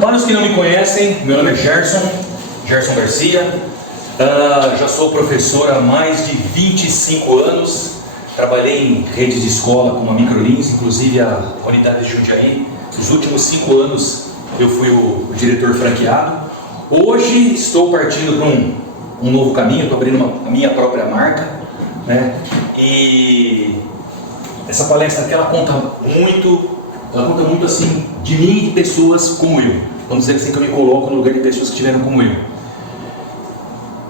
Para os que não me conhecem, meu nome é Gerson Garcia. Já sou professor há mais de 25 anos. Trabalhei em redes de escola como a Microlins, inclusive a unidade de Jundiaí. Nos últimos 5 anos eu fui o diretor franqueado. Hoje estou partindo para um novo caminho, estou abrindo a minha própria marca, né? E essa palestra aqui, ela conta muito assim de mim e de pessoas como eu. Vamos dizer assim, que eu me coloco no lugar de pessoas que tiveram como eu.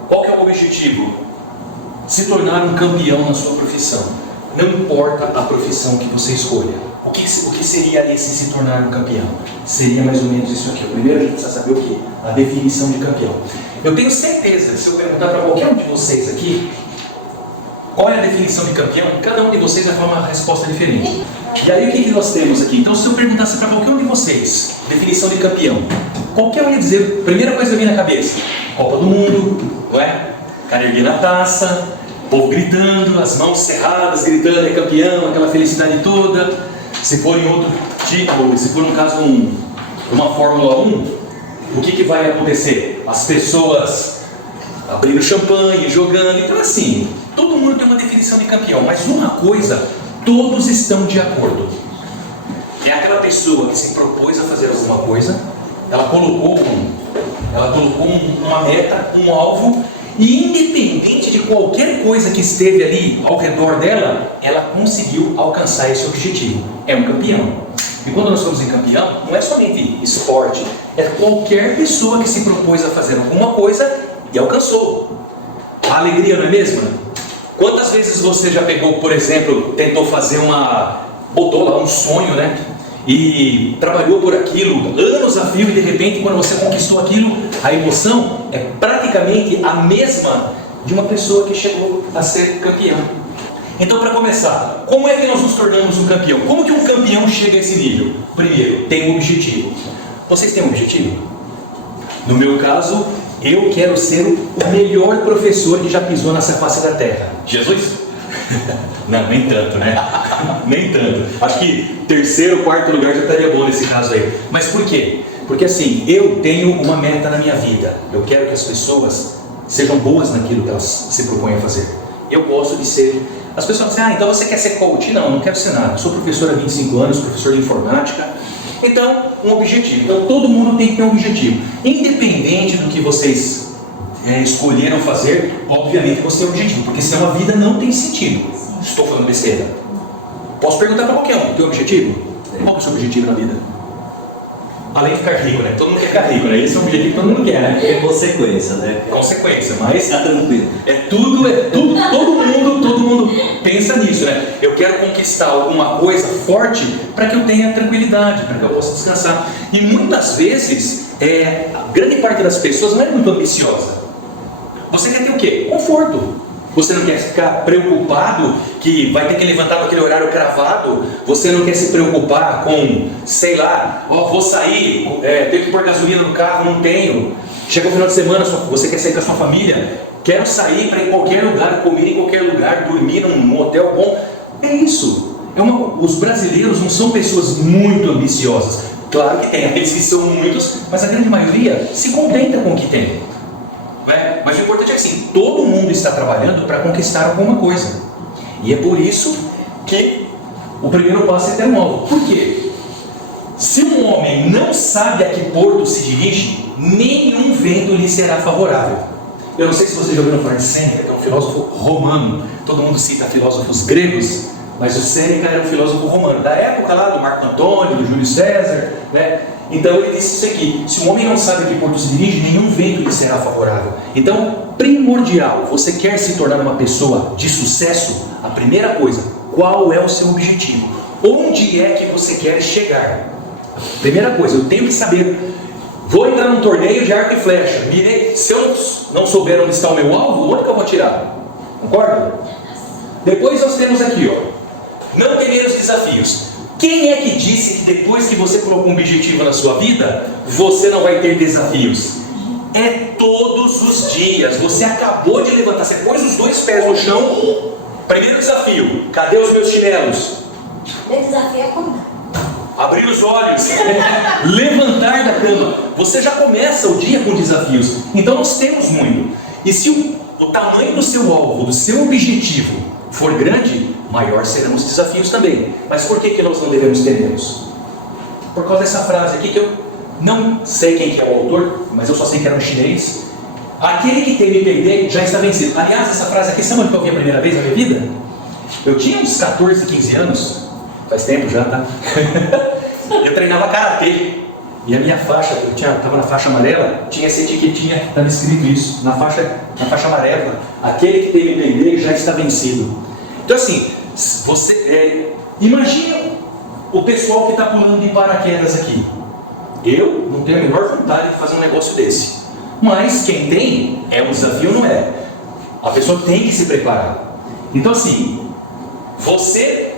Qual que é o objetivo? Se tornar um campeão na sua profissão. Não importa a profissão que você escolha. O que seria esse se tornar um campeão? Seria mais ou menos isso aqui. Primeiro a gente precisa saber o que? A definição de campeão. Eu tenho certeza, se eu perguntar para qualquer um de vocês aqui, qual é a definição de campeão, cada um de vocês vai falar uma resposta diferente. E aí o que nós temos aqui? Então, se eu perguntasse para qualquer um de vocês, definição de campeão, qualquer um ia dizer, primeira coisa que vem na cabeça, Copa do Mundo, não é? Cara erguendo a taça, povo gritando, as mãos cerradas, gritando, é campeão, aquela felicidade toda. Se for em outro tipo, se for no caso uma Fórmula 1, o que vai acontecer? As pessoas abrindo champanhe, jogando, então assim, todo mundo tem uma definição de campeão, mas uma coisa, todos estão de acordo. É aquela pessoa que se propôs a fazer alguma coisa, ela colocou uma meta, um alvo, e independente de qualquer coisa que esteve ali ao redor dela, ela conseguiu alcançar esse objetivo. É um campeão. E quando nós falamos em campeão, não é somente esporte, é qualquer pessoa que se propôs a fazer alguma coisa e alcançou. A alegria não é mesma? Quantas vezes você já pegou, por exemplo, tentou fazer botou lá um sonho, né? E trabalhou por aquilo, anos a fio, e de repente, quando você conquistou aquilo, a emoção é praticamente a mesma de uma pessoa que chegou a ser campeão. Então, para começar, como é que nós nos tornamos um campeão? Como que um campeão chega a esse nível? Primeiro, tem um objetivo. Vocês têm um objetivo? No meu caso, eu quero ser o melhor professor que já pisou nessa face da terra. Jesus? Não, nem tanto, né? Nem tanto. Acho que terceiro, quarto lugar já estaria bom nesse caso aí. Mas por quê? Porque assim, eu tenho uma meta na minha vida. Eu quero que as pessoas sejam boas naquilo que elas se propõem a fazer. Eu gosto de ser... As pessoas dizem, então você quer ser coach? Não, não quero ser nada. Eu sou professor há 25 anos, professor de informática. Então, um objetivo. Então, todo mundo tem que ter um objetivo. Independente do que vocês escolheram fazer, obviamente você tem um objetivo, porque senão a vida não tem sentido. Estou falando besteira. Posso perguntar para qualquer um, tem um objetivo? Qual é o seu objetivo na vida? Além de ficar rico, né? Todo mundo quer ficar rico, né? Esse é o objetivo que todo mundo quer, né? É consequência, né? Consequência, mas tá tranquilo. Todo mundo pensa nisso, né? Eu quero conquistar alguma coisa forte para que eu tenha tranquilidade, para que eu possa descansar. E muitas vezes, a grande parte das pessoas não é muito ambiciosa. Você quer ter o quê? Conforto. Você não quer ficar preocupado que vai ter que levantar para aquele horário cravado. Você não quer se preocupar com, sei lá, vou sair, tenho que pôr gasolina no carro, não tenho. Chega o final de semana, você quer sair com a sua família. Quero sair para ir em qualquer lugar, comer em qualquer lugar, dormir num hotel bom. É isso. Os brasileiros não são pessoas muito ambiciosas. Claro que tem aqueles que são muitos, mas a grande maioria se contenta com o que tem. Mas o importante é que assim, todo mundo está trabalhando para conquistar alguma coisa. E é por isso que o primeiro passo é ter um alvo. Por quê? Se um homem não sabe a que porto se dirige, nenhum vento lhe será favorável. Eu não sei se vocês já ouviram falar de Sêneca, que é um filósofo romano. Todo mundo cita filósofos gregos, mas o Sêneca era um filósofo romano, da época lá do Marco Antônio, do Júlio César, né? Então ele disse isso aqui: se o homem não sabe a que porto se dirige, nenhum vento lhe será favorável. Então, primordial, você quer se tornar uma pessoa de sucesso? A primeira coisa, qual é o seu objetivo? Onde é que você quer chegar? Primeira coisa, eu tenho que saber. Vou entrar num torneio de arco e flecha. Mirei, se eu não souber onde está o meu alvo, onde que eu vou atirar? Concorda? Depois nós temos aqui, não temer os desafios. Quem é que disse que depois que você colocou um objetivo na sua vida, você não vai ter desafios? É todos os dias. Você acabou de levantar, você pôs os 2 pés no chão. Primeiro desafio, cadê os meus chinelos? O desafio é acordar. abrir os olhos, levantar da cama. Você já começa o dia com desafios. Então nós temos muito. E se o tamanho do seu alvo, do seu objetivo for grande, maior serão os desafios também. Mas por que nós não devemos temê-los? Por causa dessa frase aqui que eu não sei quem que é o autor, mas eu só sei que era um chinês. Aquele que teme perder já está vencido. Aliás, essa frase aqui, sabe onde que eu ouvi a primeira vez na minha vida? Eu tinha uns 14, 15 anos, faz tempo já, tá? Eu treinava karatê. E a minha faixa, eu estava na faixa amarela, tinha essa etiquetinha, estava escrito isso, na faixa amarela. Aquele que teme perder já está vencido. Então assim, você imagina o pessoal que está pulando de paraquedas aqui. Eu não tenho a menor vontade de fazer um negócio desse. Mas quem tem, é um desafio, não é? A pessoa tem que se preparar. Então assim, você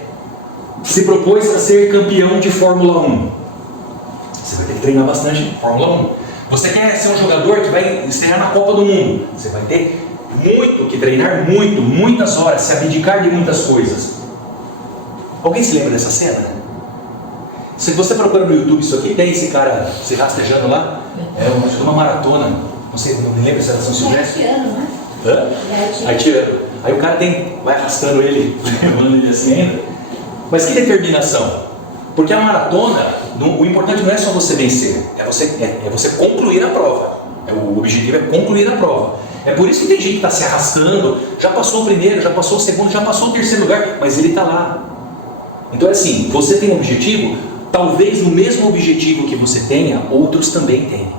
se propôs a ser campeão de Fórmula 1. Você vai ter que treinar bastante Fórmula 1. Você quer ser um jogador que vai estrear na Copa do Mundo. Você vai ter muito que treinar, muitas horas, se abdicar de muitas coisas. Alguém se lembra dessa cena? Se você procura no YouTube isso aqui, tem esse cara se rastejando lá. Acho que uma maratona. Não sei, não me lembro se era São Silvestre. É haitiano, né? Hã? É haitiano. Aí o cara vai arrastando ele, levando ele assim ainda. Mas que determinação! Porque a maratona, o importante não é só você vencer, é você concluir a prova. O objetivo é concluir a prova. É por isso que tem gente que está se arrastando, já passou o primeiro, já passou o segundo, já passou o terceiro lugar, mas ele está lá. Então é assim, você tem um objetivo, talvez o mesmo objetivo que você tenha, outros também têm.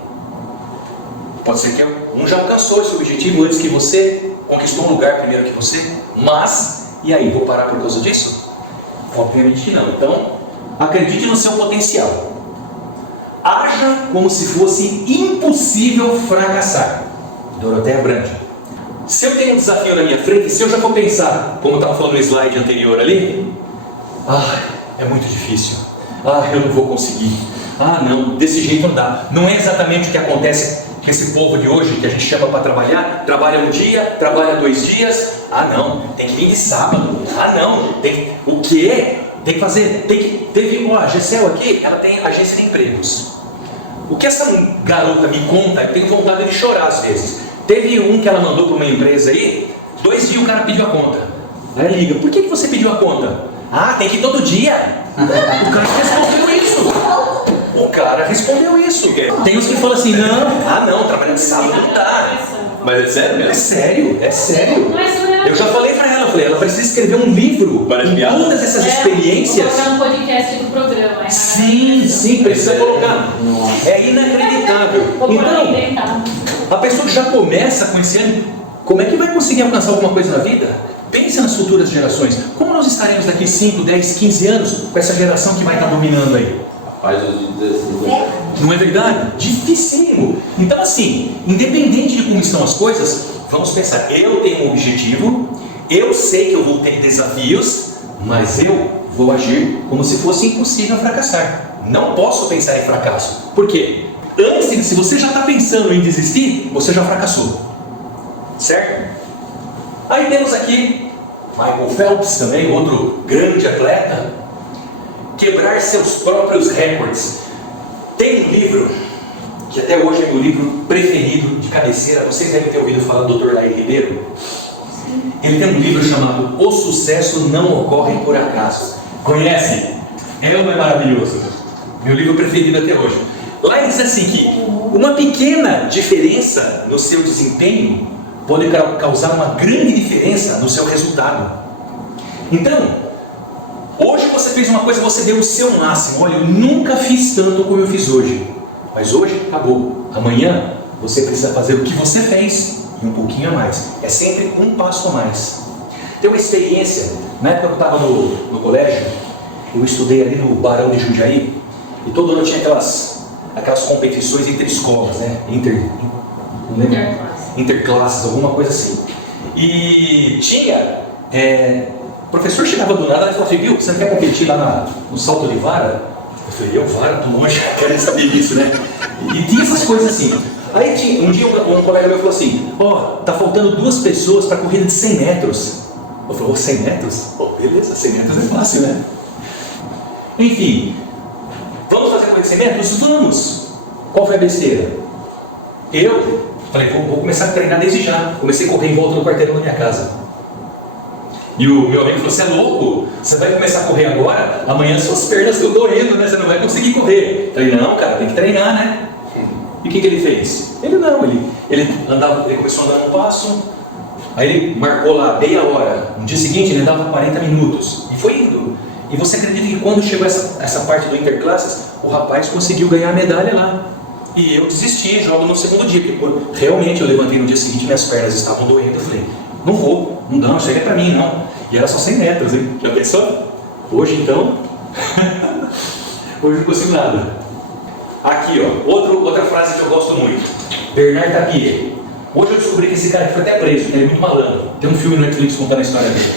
Pode ser que um já alcançou esse objetivo antes que você, conquistou um lugar primeiro que você, mas, e aí, vou parar por causa disso? Obviamente que não. Então, acredite no seu potencial. Haja como se fosse impossível fracassar. Dorothea Brande. Se eu tenho um desafio na minha frente, se eu já for pensar, como eu estava falando no slide anterior ali, é muito difícil. Eu não vou conseguir. Não, desse jeito não dá. Não é exatamente o que acontece com esse povo de hoje, que a gente chama para trabalhar. Trabalha um dia, trabalha 2 dias. Não, tem que vir de sábado. Não, o quê? Tem que fazer, teve a Gessel aqui, ela tem agência de empregos. O que essa garota me conta, eu tenho vontade de chorar às vezes. Teve um que ela mandou para uma empresa aí, 2 dias o cara pediu a conta. Aí liga, por que você pediu a conta? Tem que ir todo dia. O cara respondeu isso. Tem uns que falam assim, não, trabalhar de sábado não dá. Mas é sério mesmo? É sério. Eu já falei pra ela, ela precisa escrever um livro com todas essas experiências. Colocar um podcast do programa. Sim, precisa colocar. É inacreditável. Então, a pessoa que já começa com esse ano, como é que vai conseguir alcançar alguma coisa na vida? Pense nas futuras gerações. Como nós estaremos daqui 5, 10, 15 anos com essa geração que vai estar dominando aí? Não é verdade? Dificílimo. Então assim, independente de como estão as coisas, vamos pensar, eu tenho um objetivo, eu sei que eu vou ter desafios, mas eu vou agir como se fosse impossível fracassar. Não posso pensar em fracasso. Por quê? Se você já está pensando em desistir, você já fracassou. Certo? Aí temos aqui Michael Phelps também, outro grande atleta. Quebrar seus próprios recordes. Tem um livro, que até hoje é meu livro preferido de cabeceira, vocês devem ter ouvido falar do Dr. Laí Ribeiro. Ele tem um livro chamado O Sucesso Não Ocorre por Acaso. Conhece? É ou é maravilhoso? Meu livro preferido até hoje. Lá ele diz assim que uma pequena diferença no seu desempenho pode causar uma grande diferença no seu resultado. Então, hoje você fez uma coisa, você deu o seu máximo. Olha, eu nunca fiz tanto como eu fiz hoje. Mas hoje acabou. Amanhã você precisa fazer o que você fez e um pouquinho a mais. É sempre um passo a mais. Tem uma experiência. Na época que eu estava no colégio, eu estudei ali no Barão de Jundiaí. E todo ano tinha aquelas competições entre escolas, né? Interclasses, alguma coisa assim. E tinha... o professor chegava do nada e falava assim, viu, você não quer competir lá no salto de vara? Eu falei, vara, tô longe, quero saber disso, né? E tinha essas coisas assim. Aí um dia um colega meu falou assim, tá faltando 2 pessoas para a corrida de 100 metros. Eu falei, 100 metros? Beleza, 100 metros é fácil, né? Enfim, correr de 100 metros? Vamos! Qual foi a besteira? Eu falei, vou começar a treinar desde já. Comecei a correr em volta do quarteirão da minha casa. E o meu amigo falou, você é louco? Você vai começar a correr agora? Amanhã suas pernas estão doendo, né? Você não vai conseguir correr. Falei, não, cara, tem que treinar, né? E o que ele fez? Ele começou a andar um passo, aí ele marcou lá meia hora. No dia seguinte ele andava 40 minutos. E foi indo. E você acredita que quando chegou essa parte do Interclasses, o rapaz conseguiu ganhar a medalha lá. E eu desisti, jogo no segundo dia, porque realmente eu levantei no dia seguinte, minhas pernas estavam doendo. Eu falei, não vou, não dá, isso aí é pra mim, não. E era só 100 metros, hein? Já pensou? Hoje então, hoje não consigo nada. Aqui, ó, outra frase que eu gosto muito. Bernard Tapie. Hoje eu descobri que esse cara foi até preso, ele é muito malandro. Tem um filme no Netflix contando a história dele.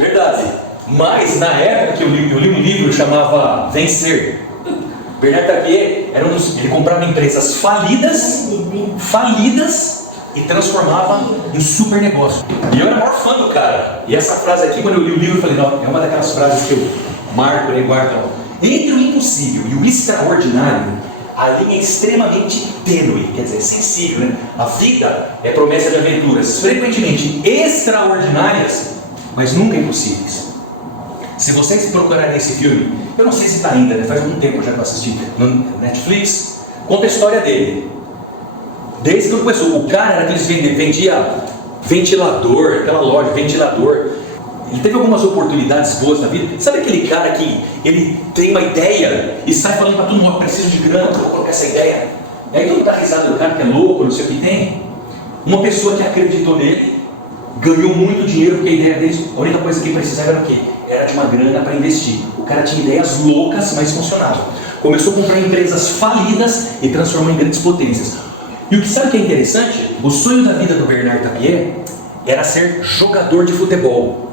Verdade. Mas na época que eu li um livro que chamava Vencer. Bernard Tapie ele comprava empresas falidas e transformava em super negócio. E eu era o maior fã do cara. E essa frase aqui, quando eu li o livro, eu falei, não, é uma daquelas frases que eu marco e guardo. Entre o impossível e o extraordinário, a linha é extremamente tênue, quer dizer, sensível, né? A vida é promessa de aventuras frequentemente extraordinárias, mas nunca impossíveis. Se vocês procurarem esse filme, eu não sei se está ainda, né? Faz algum tempo já que eu assisti no Netflix, conta a história dele. Desde que começou, o cara era aqueles vendia ventilador, aquela loja, ventilador. Ele teve algumas oportunidades boas na vida. Sabe aquele cara que ele tem uma ideia e sai falando para todo mundo, preciso de grana, vou colocar essa ideia. E aí todo mundo dá risada do cara que é louco, não sei o que tem. Uma pessoa que acreditou nele, ganhou muito dinheiro porque a ideia dele, a única coisa que ele precisava era o quê? Era de uma grana para investir. O cara tinha ideias loucas, mas funcionavam. Começou a comprar empresas falidas e transformou em grandes potências. E o que sabe que é interessante? O sonho da vida do Bernard Tapie era ser jogador de futebol.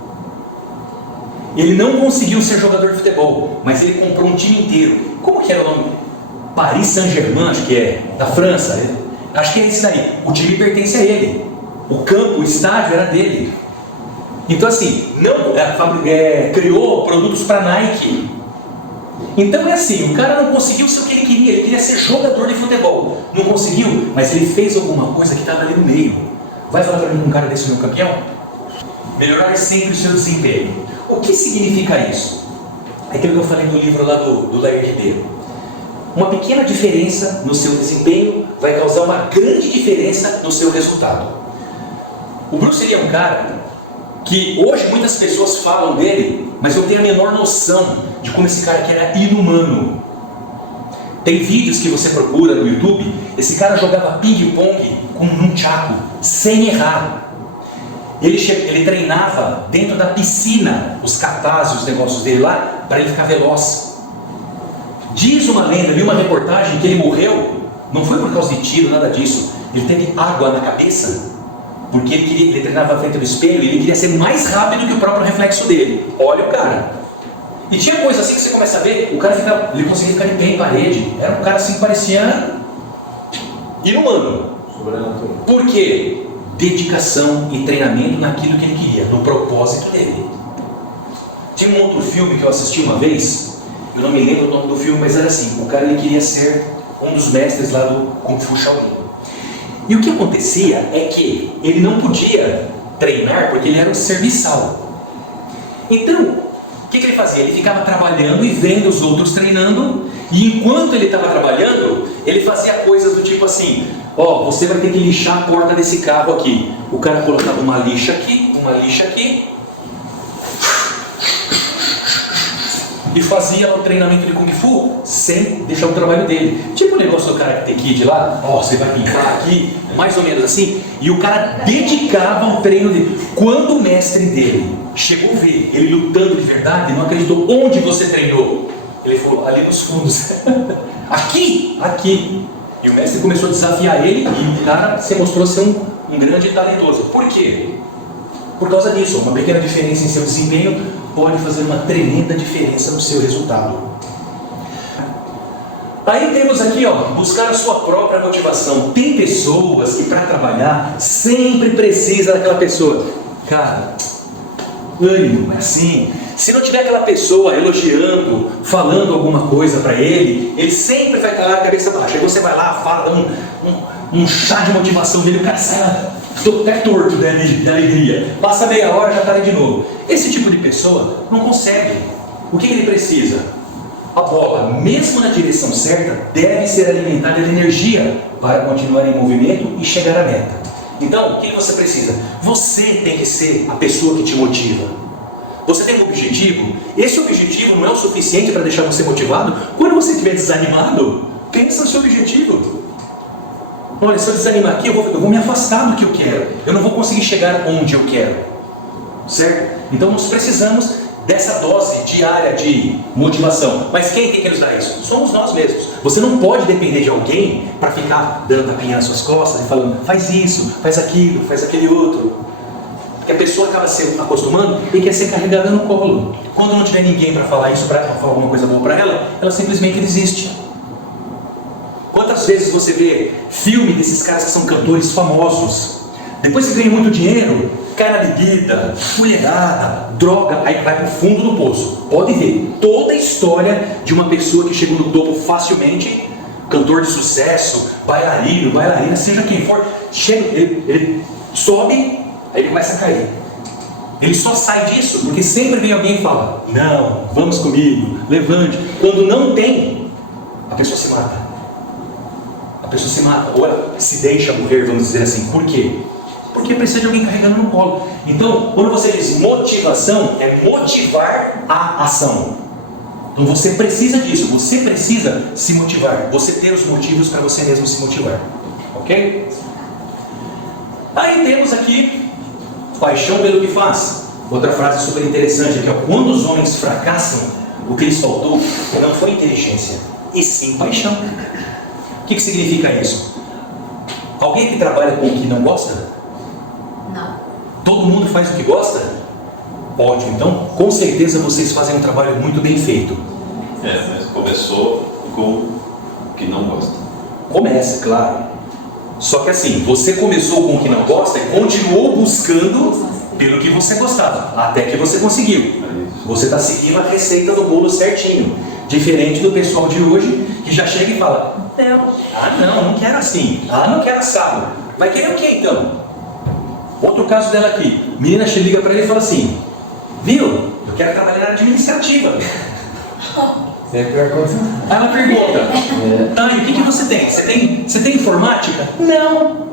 Ele não conseguiu ser jogador de futebol, mas ele comprou um time inteiro. Como que era o nome? Paris Saint-Germain, acho que é, da França. Acho que é esse daí. O time pertence a ele. O campo, o estádio era dele. Então assim, criou produtos para Nike. Então é assim, o cara não conseguiu ser o que ele queria ser jogador de futebol. Não conseguiu, mas ele fez alguma coisa que estava ali no meio. Vai falar para mim um cara desse meu campeão? Melhorar sempre o seu desempenho. O que significa isso? É aquilo que eu falei no livro lá do Lair Ribeiro. Uma pequena diferença no seu desempenho vai causar uma grande diferença no seu resultado. O Bruce Lee é um cara que hoje muitas pessoas falam dele, mas eu tenho a menor noção de como esse cara aqui era inumano. Tem vídeos que você procura no YouTube, esse cara jogava ping-pong com um nunchaku, sem errar. Ele treinava dentro da piscina, os katas e os negócios dele lá, para ele ficar veloz. Diz uma lenda, vi uma reportagem que ele morreu, não foi por causa de tiro, nada disso. Ele teve água na cabeça, porque ele treinava à frente do espelho e ele queria ser mais rápido que o próprio reflexo dele. Olha o cara. E tinha coisa assim que você começa a ver, o cara ele conseguia ficar de pé em parede. Era um cara assim que parecia inumano. Por quê? Dedicação e treinamento naquilo que ele queria, no propósito dele. Tinha um outro filme que eu assisti uma vez, eu não me lembro o nome do filme, mas era assim, o cara ele queria ser um dos mestres lá do Kung Fu Shaolin. E o que acontecia é que ele não podia treinar porque ele era um serviçal. Então, o que ele fazia? Ele ficava trabalhando e vendo os outros treinando, e enquanto ele estava trabalhando, ele fazia coisas do tipo assim, você vai ter que lixar a porta desse carro aqui. O cara colocava uma lixa aqui, e fazia o treinamento de Kung Fu sem deixar o trabalho dele. Tipo o negócio do Karate Kid lá, você vai pintar aqui, mais ou menos assim. E o cara dedicava o treino dele. Quando o mestre dele chegou a ver ele lutando de verdade, não acreditou. Onde você treinou? Ele falou, ali nos fundos. Aqui. E o mestre começou a desafiar ele e o cara se mostrou ser um grande talentoso. Por quê? Por causa disso, uma pequena diferença em seu desempenho pode fazer uma tremenda diferença no seu resultado. Aí temos aqui, buscar a sua própria motivação. Tem pessoas que para trabalhar sempre precisa daquela pessoa. Cara, ânimo, é assim. Se não tiver aquela pessoa elogiando, falando alguma coisa para ele, ele sempre vai estar lá de cabeça baixa. Aí você vai lá, fala, dá um chá de motivação dele, o cara sai lá, estou até torto de alegria. Passa meia hora, já está ali de novo. Esse tipo de pessoa não consegue. O que ele precisa? A bola, mesmo na direção certa, deve ser alimentada de energia para continuar em movimento e chegar à meta. Então, o que você precisa? Você tem que ser a pessoa que te motiva. Você tem um objetivo? Esse objetivo não é o suficiente para deixar você motivado? Quando você estiver desanimado, pensa no seu objetivo. Olha, se eu desanimar aqui, eu vou me afastar do que eu quero. Eu não vou conseguir chegar onde eu quero. Certo? Então nós precisamos dessa dose diária de motivação. Mas quem tem que nos dar isso? Somos nós mesmos. Você não pode depender de alguém para ficar dando tapinha nas suas costas e falando, faz isso, faz aquilo, faz aquele outro. Porque a pessoa acaba se acostumando e quer ser carregada no colo. Quando não tiver ninguém para falar isso, para falar alguma coisa boa para ela, ela simplesmente desiste. Quantas vezes você vê filme desses caras que são cantores famosos, depois que ganha muito dinheiro, cai na bebida, mulherada, droga, aí vai para o fundo do poço. Pode ver toda a história de uma pessoa que chegou no topo facilmente, cantor de sucesso, bailarina, seja quem for, chega, ele sobe, aí ele começa a cair. Ele só sai disso porque sempre vem alguém e fala, não, vamos comigo, levante. Quando não tem, a pessoa se mata. A pessoa se mata, ou ela se deixa morrer, vamos dizer assim. Por quê? Porque precisa de alguém carregando no colo. Então, quando você diz motivação, é motivar a ação. Então você precisa disso, você precisa se motivar. Você ter os motivos para você mesmo se motivar. Ok? Aí temos aqui, paixão pelo que faz. Outra frase super interessante aqui, ó. Quando os homens fracassam, o que lhes faltou não foi inteligência, e sim paixão. O que significa isso? Alguém que trabalha com o que não gosta? Não. Todo mundo faz o que gosta? Ótimo, então com certeza vocês fazem um trabalho muito bem feito. Mas começou com o que não gosta. Começa, claro. Só que assim, você começou com o que não gosta e continuou buscando pelo que você gostava, até que você conseguiu. Você está seguindo a receita do bolo certinho. Diferente do pessoal de hoje, que já chega e fala, não quero assim, não quero assado. Vai querer o que então? Outro caso dela aqui, a menina liga para ele e fala assim, viu, eu quero trabalhar na administrativa. É a pior coisa. Aí ela pergunta, e o que você tem? Você tem informática? Não.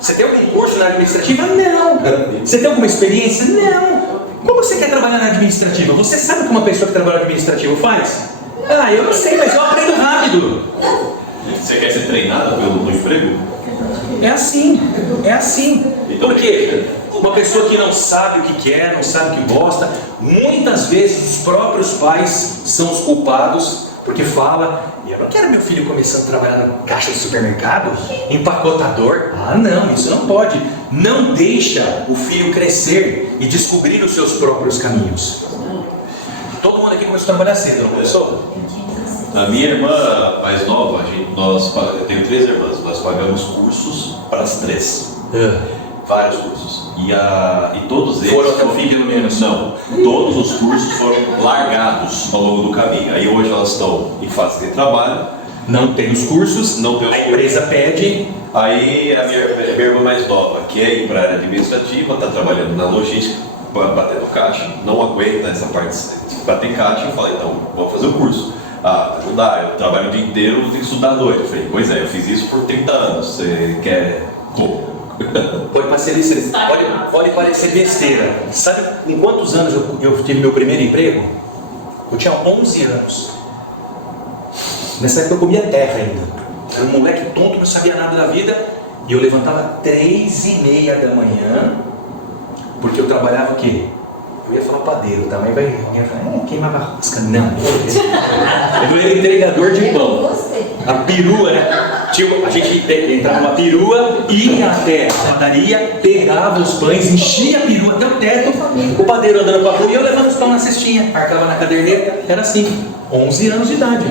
Você tem algum curso na administrativa? Não. Você tem alguma experiência? Não. Como você quer trabalhar na administrativa? Você sabe o que uma pessoa que trabalha na administrativa faz? Eu não sei, mas eu aprendo rápido. Você quer ser treinado pelo emprego? É assim. Por quê? Uma pessoa que não sabe o que quer, não sabe o que gosta, muitas vezes os próprios pais são os culpados, porque fala, eu não quero meu filho começando a trabalhar no caixa do supermercado, empacotador. Não, isso não pode. Não deixa o filho crescer e descobrir os seus próprios caminhos. Todo mundo aqui começou a trabalhar cedo, não começou? A minha irmã mais nova, eu tenho 3 irmãs, nós pagamos cursos para as 3. Vários cursos. E todos eles foram até o fim, pelo menos. Não, todos os cursos foram largados ao longo do caminho. Aí hoje elas estão em fase de trabalho. Não tem os cursos, a empresa pede. Aí a minha irmã mais nova, que é ir para a área administrativa, está trabalhando na logística, batendo caixa, não aguenta essa parte de bater caixa. Eu falei, então, vamos fazer o curso. Não dá, eu trabalho o dia inteiro, tenho que estudar à noite. Eu falei, pois é, eu fiz isso por 30 anos, você quer como? Pode parecer besteira. Sabe em quantos anos eu tive meu primeiro emprego? Eu tinha 11 anos. Nessa época eu comia terra ainda. Era um moleque tonto, não sabia nada da vida. E eu levantava 3h30 da manhã, porque eu trabalhava o quê? Eu ia falar padeiro, também vai falar, queimava rosca. Não. Eu era entregador de pão. A perua, né? A gente entrava numa perua, ia até a padaria, pegava os pães, enchia a perua até o teto, o padeiro andando pra rua e eu levando os pães na cestinha, marcava na caderneta, era assim, 11 anos de idade.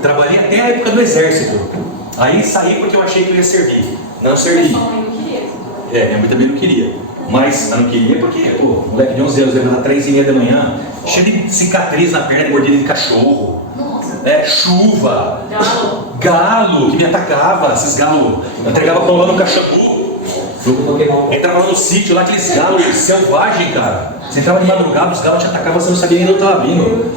Trabalhei até a época do exército. Aí saí porque eu achei que eu ia servir. Não servi. Mas sua mãe não queria. Minha mãe também não queria. Mas eu não queria porque, pô, moleque de 11 anos levantava 3h30 da manhã, cheio de cicatriz na perna, de mordida de cachorro. Chuva, galo que me atacava, esses galos, eu entregava pão lá no Caxambu, entrava lá no sítio, lá aqueles galos selvagens, cara. Você entrava de madrugada, os galos te atacavam, você não sabia nem de onde estava vindo.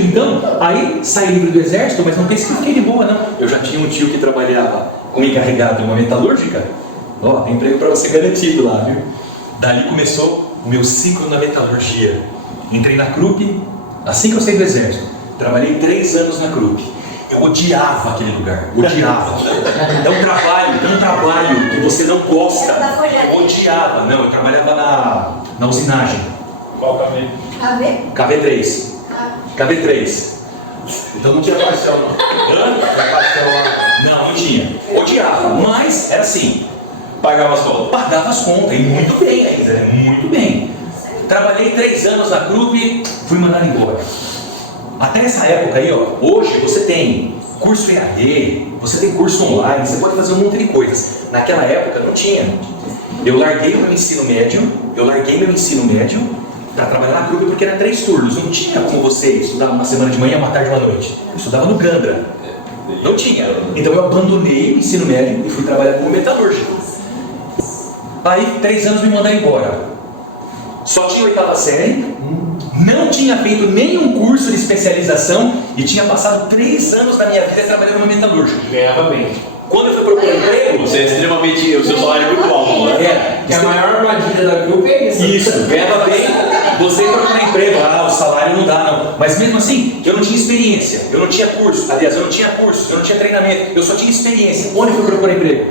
Então, aí saí livre do exército, mas não pense que fiquei de boa, não. Eu já tinha um tio que trabalhava como encarregado em uma metalúrgica. Ó, tem emprego para você garantido lá, viu? Dali começou o meu ciclo na metalurgia. Entrei na Krupp assim que eu saí do exército. Trabalhei 3 anos na Krupp. Eu odiava aquele lugar, odiava. É um trabalho que você não gosta. Eu odiava. Não, eu trabalhava na usinagem. Qual caminho? KV3. KV3. Então não tinha paixão, não. Não tinha. Odiava, mas era assim. Pagava as contas. Pagava as contas, e muito bem ainda, muito bem. Trabalhei 3 anos na Krupp, fui mandado embora. Até essa época aí, ó, hoje você tem curso EAD, você tem curso online, você pode fazer um monte de coisas. Naquela época não tinha. Eu larguei meu ensino médio para trabalhar na Krupp porque era 3 turnos. Não tinha como você estudar uma semana de manhã, uma tarde e uma noite. Eu estudava no Gandra. Não tinha. Então eu abandonei o ensino médio e fui trabalhar como metalúrgico. Aí 3 anos me mandaram embora. Só tinha 8ª série, não tinha feito nenhum curso de especialização e tinha passado 3 anos da minha vida trabalhando no metalúrgico. Ganhava bem. Quando eu fui procurar emprego, Você é extremamente. O seu salário é muito alto, né? Que a maior armadilha da Krupp é isso. ganhava bem. Você procurar emprego, o salário não dá, não. Mas mesmo assim, eu não tinha experiência, eu não tinha curso. Aliás, eu não tinha curso, eu não tinha treinamento, eu só tinha experiência. Onde eu fui procurar emprego?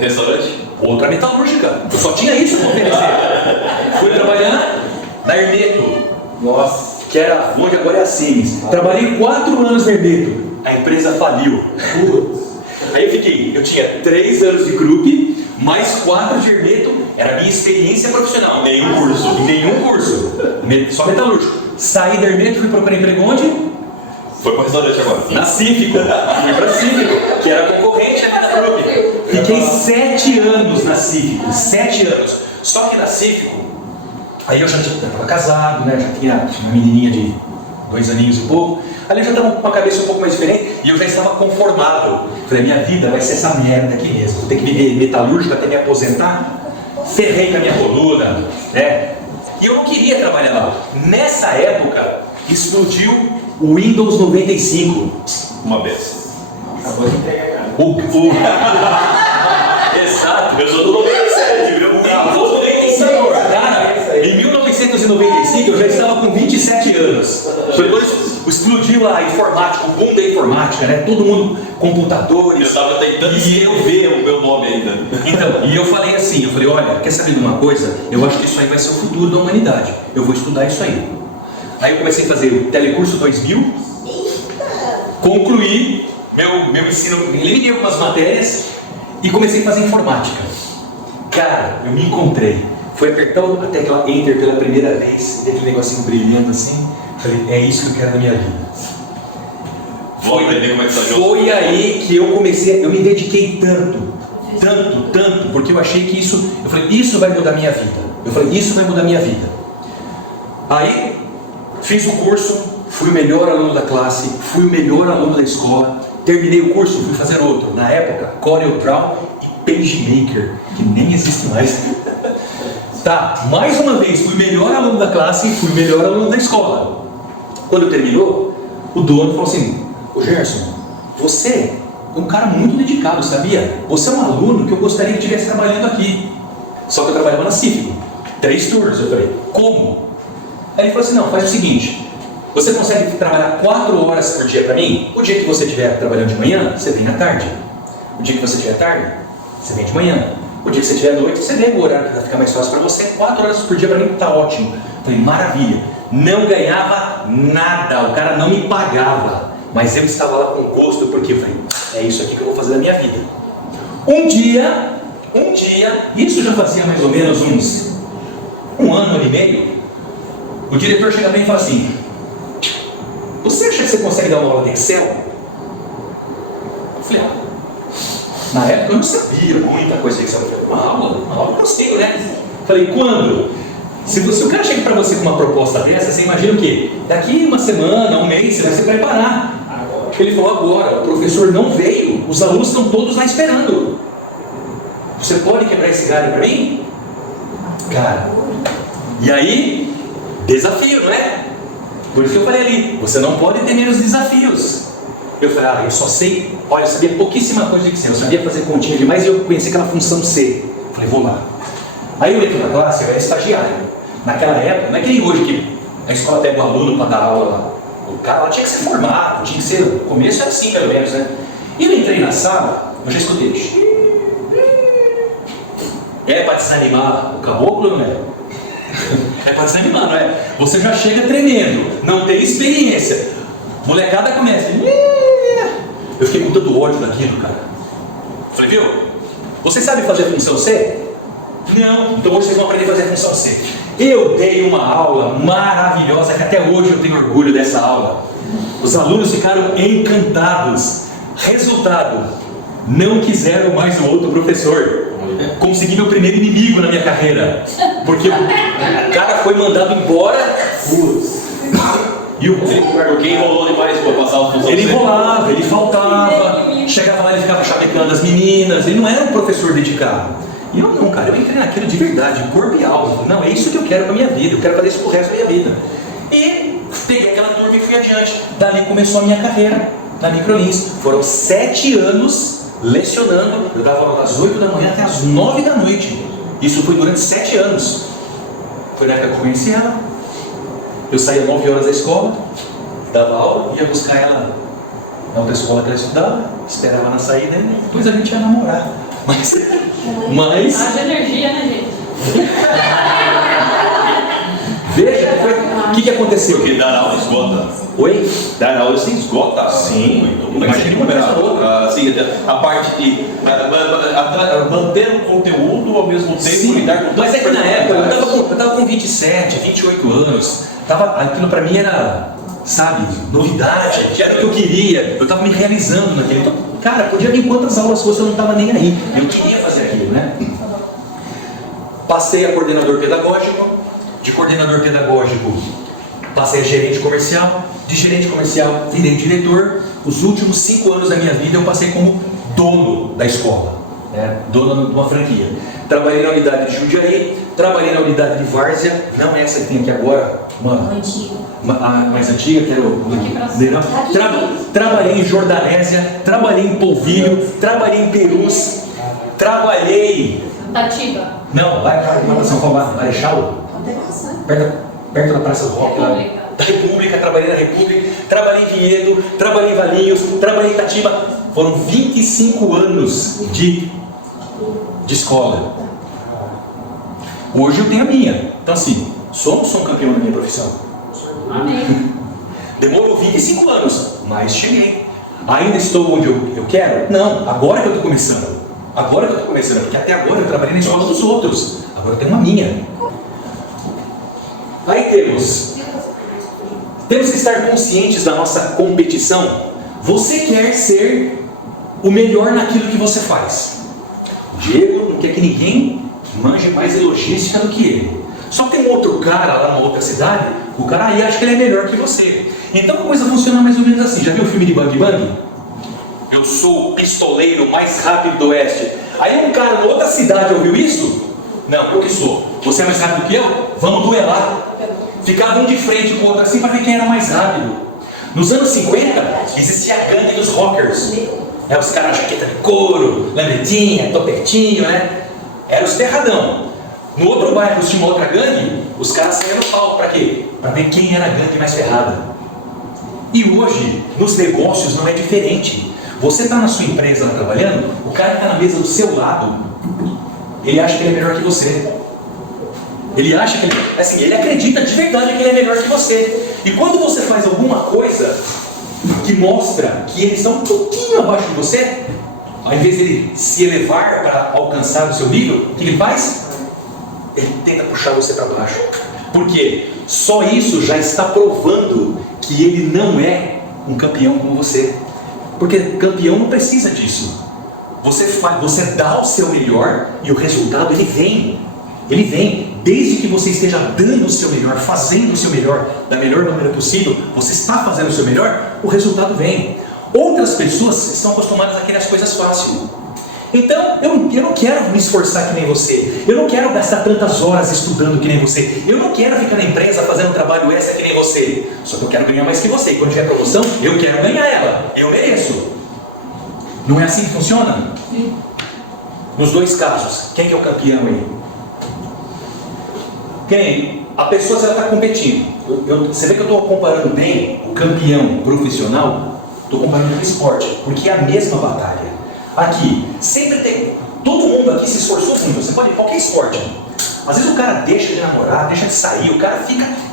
Restaurante? Outra metalúrgica. Eu só tinha isso para oferecer. Fui trabalhar na Hermeto. Nossa. Que era onde agora é a Siemens. Trabalhei 4 anos na Hermeto. A empresa faliu. Aí eu tinha 3 anos de Krupp, mais 4 de Hermeto, era a minha experiência profissional. Nenhum curso. Só metalúrgico. Saí da Hermeto, fui procurar emprego onde? Foi para o restaurante agora. Na Cívico. Fui para a Cívico, que era concorrente ali da Krupp. Fiquei 7 anos na Cívico, 7 anos. Só que na Cívico, aí eu já estava casado, né? Já tinha uma menininha de 2 aninhos e pouco. Ali eu já estava com uma cabeça um pouco mais diferente e eu já estava conformado. Falei, minha vida vai ser essa merda aqui mesmo. Vou ter que viver metalúrgico até me aposentar. Ferrei com a minha coluna, né? E eu não queria trabalhar lá. Nessa época, explodiu o Windows 95. Uma vez. Acabou de entregar, cara. Exato. Eu sou do 97, viu? Windows 95, cara. Em 1995 eu já estava com 27 anos. Foi quando explodiu a informática, o boom da informática, né? Todo mundo, computadores. Eu estava tentando escrever o meu nome ainda. Então, e eu falei assim, olha, quer saber de uma coisa? Eu acho que isso aí vai ser o futuro da humanidade. Eu vou estudar isso aí. Aí eu comecei a fazer o Telecurso 2000, concluí meu ensino, eliminei algumas matérias e comecei a fazer informática. Cara, eu me encontrei. Fui apertar a tecla Enter pela primeira vez, e aquele negocinho brilhando assim. Falei, é isso que eu quero na minha vida. Vou aprender como é que tá o jogo. Foi aí que eu comecei, eu me dediquei tanto, porque eu achei que eu falei, isso vai mudar minha vida. Aí, fiz o curso, fui o melhor aluno da classe, fui o melhor aluno da escola, terminei o curso, fui fazer outro. Na época, CorelDRAW e PageMaker, que nem existe mais. Tá, mais uma vez, fui o melhor aluno da classe e fui o melhor aluno da escola. Quando terminou, o dono falou assim, ô Gerson, você é um cara muito dedicado, sabia? Você é um aluno que eu gostaria que estivesse trabalhando aqui. Só que eu trabalhava na Cívico, 3 turnos. Eu falei, como? Aí ele falou assim, não, faz o seguinte, você consegue trabalhar 4 horas por dia para mim? O dia que você estiver trabalhando de manhã, você vem à tarde. O dia que você estiver à tarde, você vem de manhã. O dia que você estiver à noite, você vem o horário que vai ficar mais fácil para você. 4 horas por dia para mim tá ótimo. Eu falei, maravilha. Não ganhava nada, o cara não me pagava. Mas eu estava lá com gosto, porque eu falei, é isso aqui que eu vou fazer na minha vida. Um dia, isso já fazia mais ou menos uns 1 ano e meio, o diretor chega bem e fala assim, você acha que você consegue dar uma aula de Excel? Eu falei, Na época eu não sabia muita coisa disso. Eu falei, uma aula eu gostei, né? Falei, quando? Se o cara chega para você com uma proposta dessa, você imagina o quê? Daqui uma semana, um mês, você vai se preparar. Ele falou, agora, o professor não veio, os alunos estão todos lá esperando. Você pode quebrar esse galho para mim? Cara, e aí, desafio, não é? Por isso que eu falei ali, você não pode ter menos desafios. Eu falei, eu só sei, olha, eu sabia pouquíssima coisa de C, eu sabia fazer continha demais e eu conheci aquela função C. Eu falei, vou lá. Aí eu entrei na classe, eu era estagiário. Naquela época, não é que nem hoje que a escola pega um aluno para dar aula lá. O cara lá tinha que ser formado, tinha que ser, no começo era assim pelo menos, né? E eu entrei na sala, eu já escutei. É para desanimar o caboclo, não é? É para desanimar, não é? Você já chega tremendo, não tem experiência. Molecada começa. Eu fiquei com todo ódio daquilo, cara. Falei, viu? Você sabe fazer a função C? Não, então hoje vocês vão aprender a fazer a função C. Eu dei uma aula maravilhosa, que até hoje eu tenho orgulho dessa aula. Os alunos ficaram encantados. Resultado, não quiseram mais o outro professor. Consegui meu primeiro inimigo na minha carreira. Porque o cara foi mandado embora. E Porque enrolou demais para passar o função. ele enrolava, ele faltava. Chegava lá e ficava chavecando as meninas. Ele não era um professor dedicado. E eu não, cara, eu entrei naquilo de verdade, corpo e alma. Não, é isso que eu quero pra minha vida, eu quero fazer isso pro resto da minha vida. E peguei aquela turma e fui adiante. Dali começou a minha carreira na Microlins. Foram 7 anos lecionando. Eu dava aula das 8 da manhã até as 9 da noite. Isso foi durante 7 anos. Foi na época que eu conheci ela. Eu saía 9 horas da escola, dava aula, ia buscar ela na outra escola que ela estudava, esperava na saída e depois a gente ia namorar. Mas Haja energia, né, gente? veja o que aconteceu. Porque dar aula esgota. Oi? Dar aula se esgota. Sim. Imagina como Imagina assim, a parte de manter o conteúdo ao mesmo tempo. Sim, lidar com mas é que na época eu estava com 27, 28 anos. Aquilo para mim era, sabe, novidade, era o que eu queria. Eu estava me realizando naquele. Então, cara, podia vir quantas aulas fosse, eu não estava nem aí. Eu queria fazer aquilo, né? Passei a coordenador pedagógico, de coordenador pedagógico passei a gerente comercial, de gerente comercial virei diretor. Os últimos 5 anos da minha vida eu passei como dono da escola, dono de uma franquia. Trabalhei na unidade de Jundiaí, trabalhei na unidade de Várzea, não essa que tem aqui agora, a mais antiga, que era o trabalhei em Jordanésia, trabalhei em Polvilho, trabalhei em Perus, trabalhei... Tatiba. Não, lá em São Paulo, Marechal, perto da Praça do Rock, lá da República, trabalhei na República, trabalhei em Vinhedo, trabalhei em Valinhos, trabalhei em Itatiba. Foram 25 anos de escola. Hoje eu tenho a minha. Então assim, sou um campeão da minha profissão. Amém. Demorou 25 anos, mas cheguei. Ainda estou onde eu quero? Não, agora que eu estou começando. Agora que eu estou começando, porque até agora eu trabalhei na escola dos outros. Agora eu tenho uma minha. Aí temos que estar conscientes da nossa competição. Você quer ser o melhor naquilo que você faz. O Diego não quer que ninguém manje mais logística do que ele. Só que tem um outro cara lá na outra cidade, o cara aí acha que ele é melhor que você. Então a coisa funciona mais ou menos assim. Já viu o filme de Bang Bang? Eu sou o pistoleiro mais rápido do oeste. Aí um cara na outra cidade ouviu isso? Não, eu que sou. Você é mais rápido que eu? Vamos duelar. Ficavam um de frente com o outro assim para ver quem era mais rápido. Nos anos 50, existia a gangue dos rockers. Os caras jaqueta de couro, lambretinha, topetinho, né? Era os ferradão. No outro bairro tinha uma outra gangue, os caras saíam no palco para quê? Para ver quem era a gangue mais ferrada. E hoje, nos negócios não é diferente. Você está na sua empresa lá trabalhando, o cara está na mesa do seu lado, ele acha que ele é melhor que você. Ele acha que ele acredita de verdade que ele é melhor que você. E quando você faz alguma coisa que mostra que ele está um pouquinho abaixo de você, ao invés dele se elevar para alcançar o seu nível, o que ele faz? Ele tenta puxar você para baixo. Por quê? Só isso já está provando que ele não é um campeão como você. Porque campeão não precisa disso. Você dá o seu melhor e o resultado ele vem. Ele vem. Desde que você esteja dando o seu melhor, fazendo o seu melhor da melhor maneira possível, você está fazendo o seu melhor, o resultado vem. Outras pessoas estão acostumadas a querer as coisas fáceis. Então, eu não quero me esforçar que nem você. Eu não quero gastar tantas horas estudando que nem você. Eu não quero ficar na empresa fazendo um trabalho extra que nem você. Só que eu quero ganhar mais que você. E quando tiver promoção, eu quero ganhar ela. Eu mereço. Não é assim que funciona? Sim. Nos dois casos, quem que é o campeão aí? Quem? A pessoa, se ela está competindo. Você vê que eu estou comparando bem o campeão profissional, estou comparando com o esporte, porque é a mesma batalha. Aqui, sempre tem. Todo mundo aqui se esforçou muito. Você pode ir em qualquer esporte. Às vezes o cara deixa de namorar, deixa de sair, o cara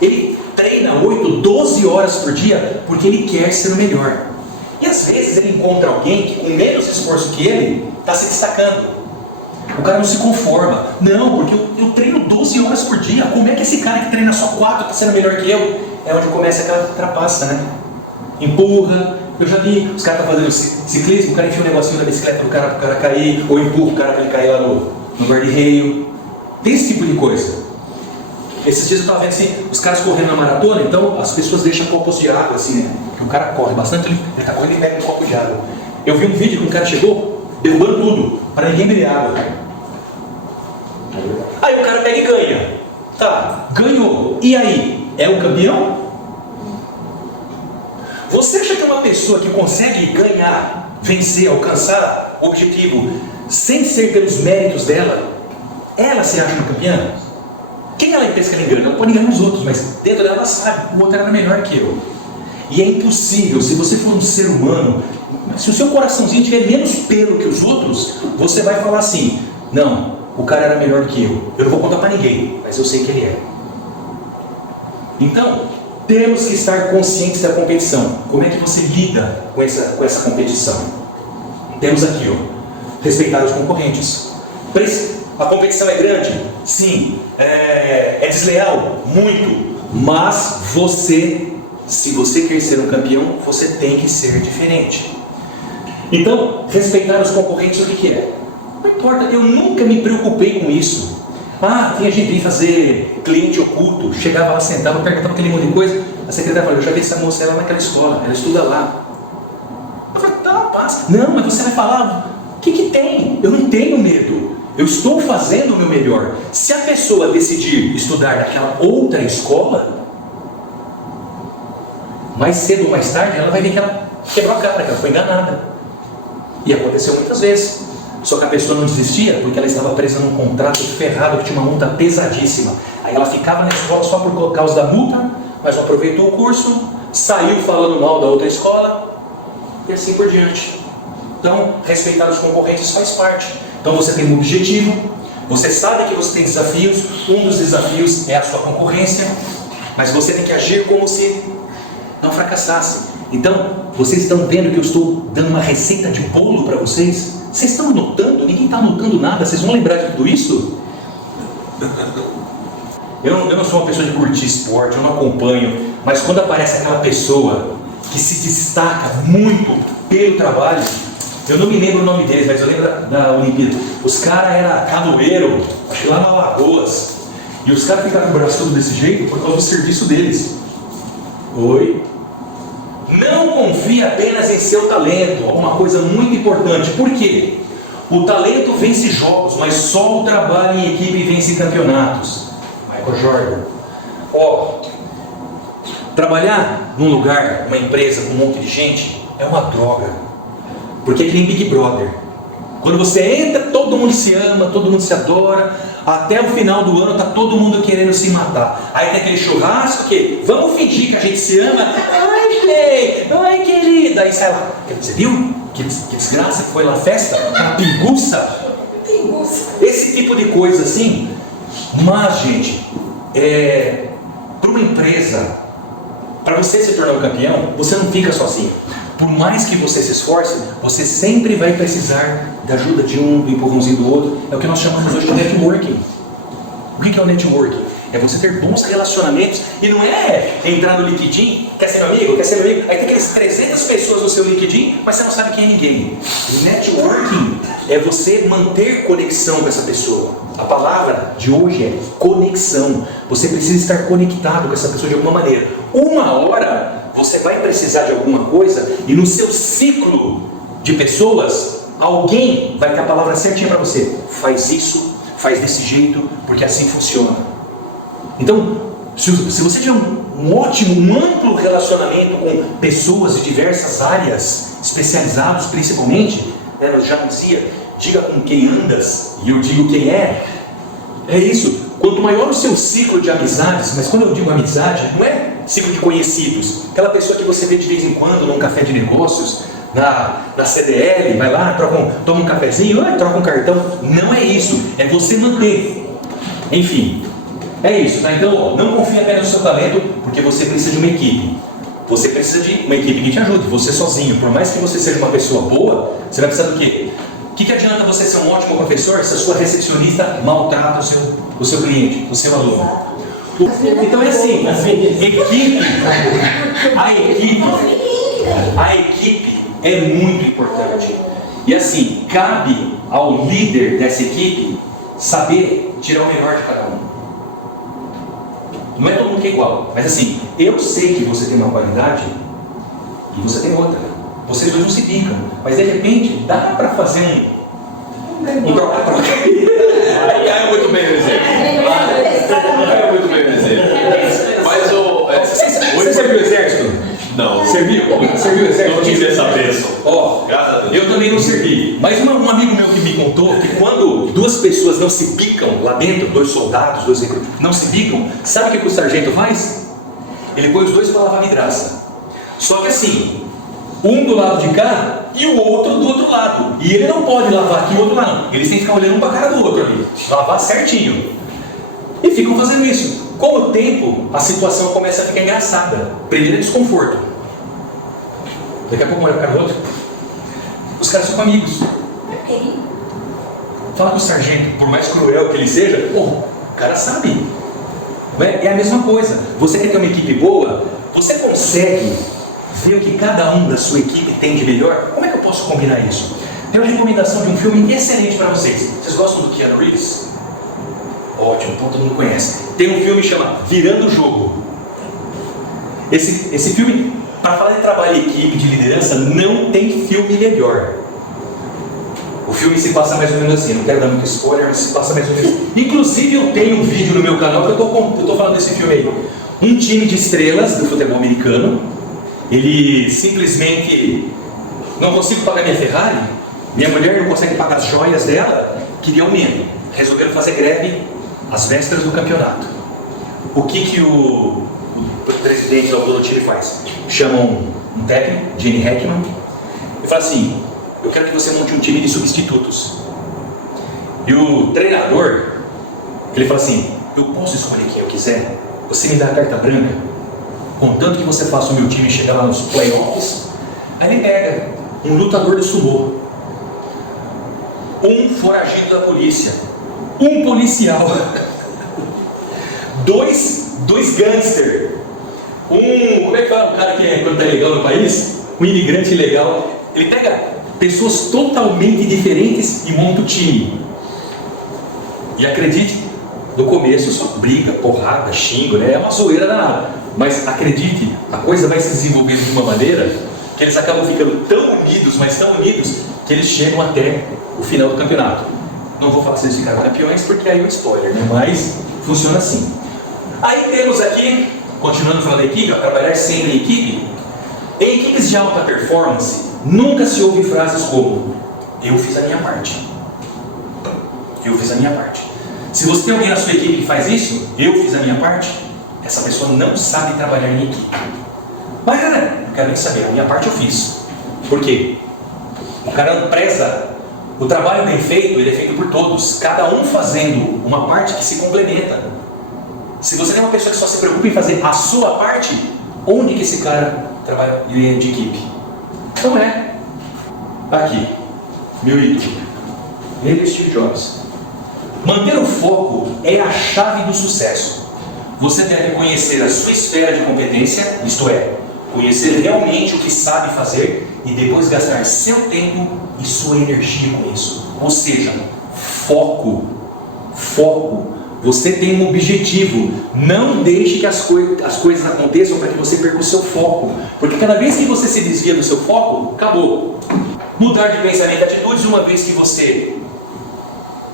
ele treina 8, 12 horas por dia porque ele quer ser o melhor. E às vezes ele encontra alguém que com menos esforço que ele está se destacando. O cara não se conforma. Não, porque eu treino 12 horas por dia. Como é que esse cara que treina só 4 está sendo melhor que eu? É onde começa aquela trapaça, né? Empurra. Eu já vi, os caras estão fazendo ciclismo, o cara enfia um negocinho na bicicleta do cara para o cara cair, ou empurra o cara para ele cair lá no guarda-reio. Tem esse tipo de coisa. Esses dias eu estava vendo assim, os caras correndo na maratona, então as pessoas deixam copos de água assim, né? Porque o cara corre bastante, ele está correndo e pega um copo de água. Eu vi um vídeo que um cara chegou, derrubando tudo, para ninguém beber água. Aí o cara pega e ganha. Tá, ganhou. E aí? É o campeão? Você acha que uma pessoa que consegue ganhar, vencer, alcançar o objetivo, sem ser pelos méritos dela, ela se acha uma campeã? Quem ela pensa que ela engana? Ela pode enganar os outros, mas dentro dela ela sabe, o outro era melhor que eu. E é impossível, se você for um ser humano, se o seu coraçãozinho tiver menos pelo que os outros, você vai falar assim, não, o cara era melhor que eu não vou contar para ninguém, mas eu sei que ele é. Então, temos que estar conscientes da competição. Como é que você lida com essa competição? Temos aqui, respeitar os concorrentes. A competição é grande? Sim. É desleal? Muito. Mas se você quer ser um campeão, você tem que ser diferente. Então, respeitar os concorrentes, o que é? Não importa, eu nunca me preocupei com isso. Tinha gente que ia fazer cliente oculto, chegava lá, sentava, perguntava aquele monte de coisa. A secretária falou, eu já vi essa moça lá naquela escola, ela estuda lá. Eu falei, tá, passa. Não, mas você vai falar, o que tem? Eu não tenho medo, eu estou fazendo o meu melhor. Se a pessoa decidir estudar naquela outra escola, mais cedo ou mais tarde, ela vai ver que ela quebrou a cara, que ela foi enganada. E aconteceu muitas vezes. Só que a pessoa não desistia porque ela estava presa num contrato ferrado que tinha uma multa pesadíssima. Aí ela ficava na escola só por causa da multa, mas não aproveitou o curso, saiu falando mal da outra escola e assim por diante. Então, respeitar os concorrentes faz parte. Então você tem um objetivo, você sabe que você tem desafios, um dos desafios é a sua concorrência, mas você tem que agir como se não fracassasse. Então, vocês estão vendo que eu estou dando uma receita de bolo para vocês? Vocês estão anotando? Ninguém está anotando nada. Vocês vão lembrar de tudo isso? Eu não sou uma pessoa de curtir esporte, eu não acompanho. Mas quando aparece aquela pessoa que se destaca muito pelo trabalho, eu não me lembro o nome deles, mas eu lembro da Olimpíada. Os caras eram canoeiro, acho que lá na Lagoas. E os caras ficaram com o braço todo desse jeito por causa do serviço deles. Oi? Não confie apenas em seu talento, uma coisa muito importante. Por quê? O talento vence jogos, mas só o trabalho em equipe vence campeonatos. Michael Jordan. Trabalhar num lugar, numa empresa com um monte de gente, é uma droga. Porque é que nem Big Brother. Quando você entra, todo mundo se ama, todo mundo se adora. Até o final do ano tá todo mundo querendo se matar. Aí tem aquele churrasco que vamos fingir que a gente se ama. Ai, gente, ai, querida. Aí sai lá. Você viu? Que desgraça que foi lá a festa? Uma pinguça. Esse tipo de coisa assim. Mas, gente, para uma empresa, para você se tornar um campeão, você não fica sozinho. Por mais que você se esforce, você sempre vai precisar da ajuda de um, do empurrãozinho do outro. É o que nós chamamos hoje de networking. O que é o networking? é você ter bons relacionamentos. E não é entrar no LinkedIn, quer ser meu amigo, quer ser meu amigo. Aí tem aqueles 300 pessoas no seu LinkedIn, mas você não sabe quem é ninguém. Networking é você manter conexão com essa pessoa. A palavra de hoje é conexão. Você precisa estar conectado com essa pessoa de alguma maneira. Uma hora você vai precisar de alguma coisa e no seu ciclo de pessoas, alguém vai ter a palavra certinha para você. Faz isso, faz desse jeito, porque assim funciona. Então, se você tiver um ótimo, um amplo relacionamento com pessoas de diversas áreas, especializados principalmente, eu já dizia, diga com quem andas, e eu digo quem é isso. Quanto maior o seu ciclo de amizades, mas quando eu digo amizade, não é ciclo de conhecidos, aquela pessoa que você vê de vez em quando num café de negócios, na CDL, vai lá, toma um cafezinho, troca um cartão. Não é isso, é você manter. Enfim, é isso, tá? Então, não confie apenas no seu talento, porque você precisa de uma equipe. Você precisa de uma equipe que te ajude. Você sozinho, por mais que você seja uma pessoa boa, você vai precisar do quê? O que adianta você ser um ótimo professor se a sua recepcionista maltrata o seu cliente, o seu aluno? Então é assim, a equipe é muito importante. E assim, cabe ao líder dessa equipe saber tirar o melhor de cada um. Não é todo mundo que é igual, mas assim, eu sei que você tem uma qualidade e você tem outra. Vocês dois não se picam, mas de repente dá para fazer um troca-troca. Aí é muito bem o exemplo. É muito bem o exemplo. Mas você serviu o exército? Não. Serviu o exército? Não tive essa bênção. Graças a Deus. Eu também não servi. Mas um amigo meu que me contou que quando duas pessoas não se picam lá dentro, dois soldados, dois recrutas, não se picam, sabe o que o sargento faz? Ele põe os dois para lavar vidraça. Só que assim, um do lado de cá e o outro do outro lado. E ele não pode lavar aqui e o outro lado. Eles têm que ficar olhando um para a cara do outro ali. Lavar certinho. E ficam fazendo isso. Com o tempo, a situação começa a ficar engraçada. Primeiro é desconforto. Daqui a pouco olha para o outro. Os caras são amigos. Fala com o sargento, por mais cruel que ele seja, o cara sabe. É a mesma coisa. Você quer ter uma equipe boa? Você consegue ver o que cada um da sua equipe tem de melhor? Como é que eu posso combinar isso? Tem uma recomendação de um filme excelente para vocês. Vocês gostam do Keanu Reeves? Ótimo, então todo mundo conhece. Tem um filme que chama Virando o Jogo. Esse filme, para falar de trabalho em equipe, de liderança, não tem filme melhor. O filme se passa mais ou menos assim, não quero dar muito spoiler, mas se passa mais ou menos assim. Inclusive eu tenho um vídeo no meu canal que eu estou falando desse filme aí. Um time de estrelas do futebol americano, ele simplesmente, não consigo pagar minha Ferrari, minha mulher não consegue pagar as joias dela, queria aumento. Resolveram fazer greve às vésperas do campeonato. O que o presidente do time faz? Chamam um técnico, Gene Hackman, e fala assim: eu quero que você monte um time de substitutos. E o treinador, ele fala assim: eu posso escolher quem eu quiser? Você me dá a carta branca, contanto que você faça o meu time chegar lá nos playoffs. Aí ele pega um lutador de sumô, um foragido da polícia, um policial, dois gangsters, como é que fala o cara que quando tá legal no país? Um imigrante ilegal. Ele pega pessoas totalmente diferentes e monta o time. E acredite, no começo só briga, porrada, xingo, né? É uma zoeira danada. Mas acredite, a coisa vai se desenvolvendo de uma maneira que eles acabam ficando tão unidos, mas tão unidos, que eles chegam até o final do campeonato. Não vou falar se eles ficaram campeões, porque aí é um spoiler, né? Mas funciona assim. Aí temos aqui, continuando falando da equipe, trabalhar sempre em equipe. Em equipes de alta performance, nunca se ouve frases como: eu fiz a minha parte. Eu fiz a minha parte. Se você tem alguém na sua equipe que faz isso, eu fiz a minha parte, essa pessoa não sabe trabalhar em equipe. Mas, né, não quero nem saber, a minha parte eu fiz. Por quê? O cara não preza. O trabalho bem feito, ele é feito por todos, cada um fazendo uma parte que se complementa. Se você tem uma pessoa que só se preocupa em fazer a sua parte, onde que esse cara trabalha de equipe? Então aqui, meu ídolo, ele é Steve Jobs. Manter o foco é a chave do sucesso. você deve conhecer a sua esfera de competência, isto é, conhecer realmente o que sabe fazer e depois gastar seu tempo e sua energia com isso. Ou seja, foco. Foco. Você tem um objetivo. Não deixe que as coisas aconteçam para que você perca o seu foco. Porque cada vez que você se desvia do seu foco, acabou. Mudar de pensamento e atitudes, uma vez que você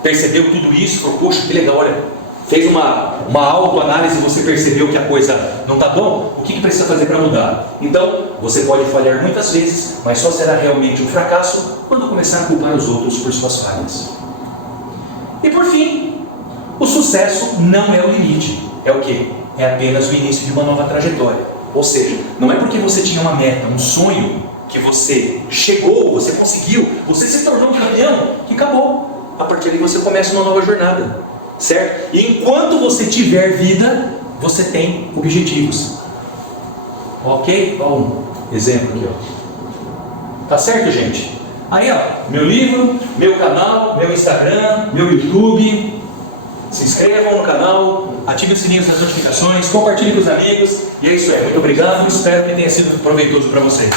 percebeu tudo isso, falou, poxa, que legal, olha, fez uma autoanálise e você percebeu que a coisa não está bom, o que precisa fazer para mudar? Então, você pode falhar muitas vezes, mas só será realmente um fracasso quando começar a culpar os outros por suas falhas. E por fim, o sucesso não é o limite. É o quê? É apenas o início de uma nova trajetória. Ou seja, não é porque você tinha uma meta, um sonho, que você chegou, você conseguiu, você se tornou campeão, que acabou. A partir daí você começa uma nova jornada. Certo? E enquanto você tiver vida, você tem objetivos. Ok? Olha um exemplo aqui, ó. Tá certo, gente? Aí, ó, meu livro, meu canal, meu Instagram, meu YouTube. Se inscrevam no canal, ativem o sininho das notificações, compartilhem com os amigos. E é isso aí. Muito obrigado. Espero que tenha sido proveitoso para vocês.